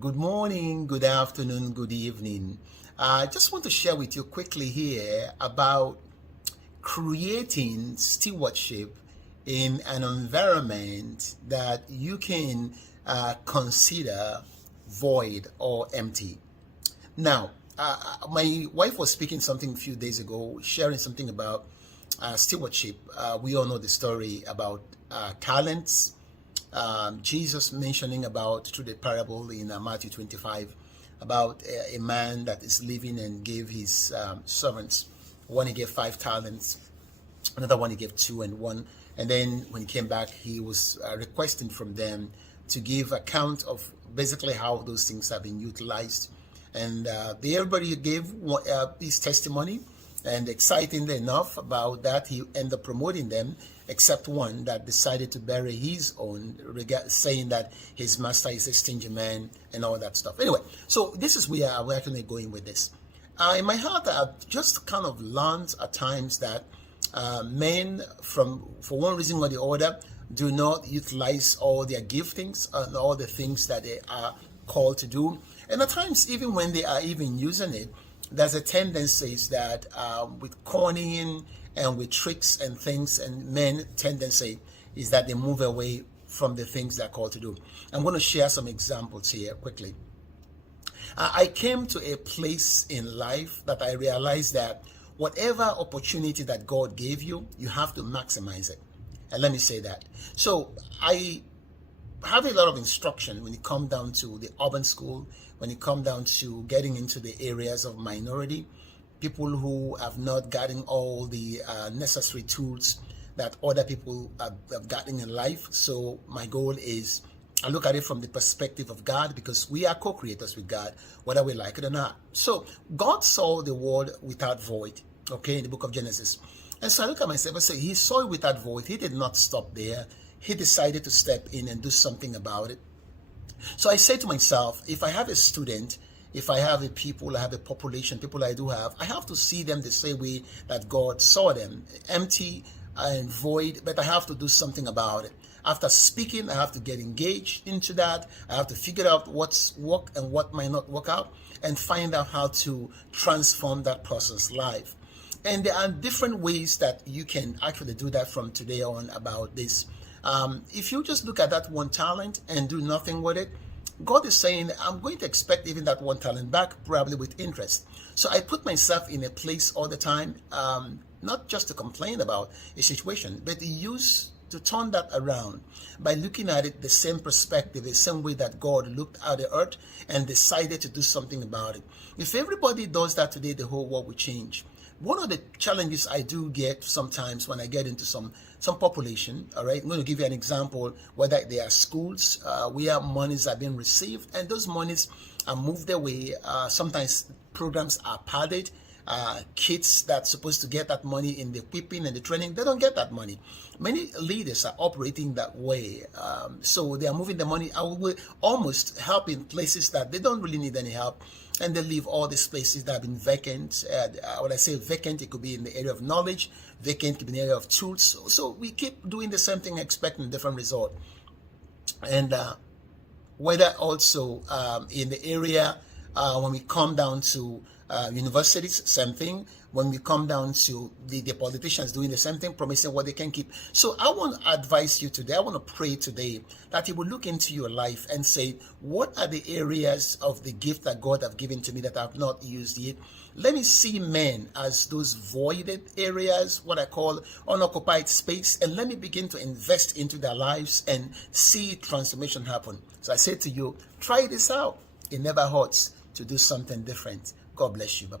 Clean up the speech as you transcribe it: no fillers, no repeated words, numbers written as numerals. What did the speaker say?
Good morning, good afternoon, good evening. I just want to share with you quickly here about creating stewardship in an environment that you can consider void or empty. Now, my wife was speaking something a few days ago, sharing something about stewardship. We all know the story about talents. Jesus mentioning about through the parable in Matthew 25 about a man that is living and gave his servants. One he gave 5 talents, another one he gave 2 and 1. And then when he came back, he was requesting from them to give account of basically how those things have been utilized. And everybody gave his testimony, and excitingly enough about that, he ended up promoting them, except one that decided to bury his own, saying that his master is a stingy man and all that stuff. Anyway, so this is where we're actually going with this. In my heart, I've just kind of learned at times that men, for one reason or the other, do not utilize all their giftings and all the things that they are called to do. And at times, even when they are even using it, there's a tendency that with conning and with tricks and things, and men tendency is that they move away from the things they're called to do. I'm going to share some examples here quickly. I came to a place in life that I realized that whatever opportunity that God gave you, you have to maximize it. And let me say that. So I have a lot of instruction when it comes down to the urban school, when it comes down to getting into the areas of minority, people who have not gotten all the necessary tools that other people have gotten in life. So my goal is, I look at it from the perspective of God, because we are co-creators with God, whether we like it or not. So God saw the world without void, okay, in the book of Genesis. And so I look at myself and say, he saw it without void. He did not stop there. He decided to step in and do something about it. So I say to myself, if I have a student, if I have a people, I have a population, people I do have, I have to see them the same way that God saw them, empty and void, but I have to do something about it. After speaking, I have to get engaged into that. I have to figure out what's work and what might not work out, and find out how to transform that person's life. And there are different ways that you can actually do that from today on about this. If you just look at that one talent and do nothing with it, God is saying, I'm going to expect even that one talent back, probably with interest. So I put myself in a place all the time, not just to complain about a situation, but to turn that around by looking at it the same perspective, the same way that God looked at the earth and decided to do something about it. If everybody does that today, the whole world will change. One of the challenges I do get sometimes when I get into some population, all right, I'm going to give you an example, whether they are schools where monies are being received, and those monies are moved away. Sometimes programs are padded. Kids that's supposed to get that money in the equipping and the training, they don't get that money. Many leaders are operating that way. So they are moving the money. I will almost help in places that they don't really need any help, and they leave all these places that have been vacant. When I say vacant, it could be in the area of knowledge, vacant could be in the area of tools. So we keep doing the same thing, expecting a different result. And whether also in the area, when we come down to universities, same thing. When we come down to the politicians doing the same thing, promising what they can keep. So I want to advise you today, I want to pray today that you will look into your life and say, what are the areas of the gift that God have given to me that I have not used yet? Let me see men as those voided areas, what I call unoccupied space, and let me begin to invest into their lives and see transformation happen. So I say to you, try this out. It never hurts to do something different. God bless you. Bye-bye.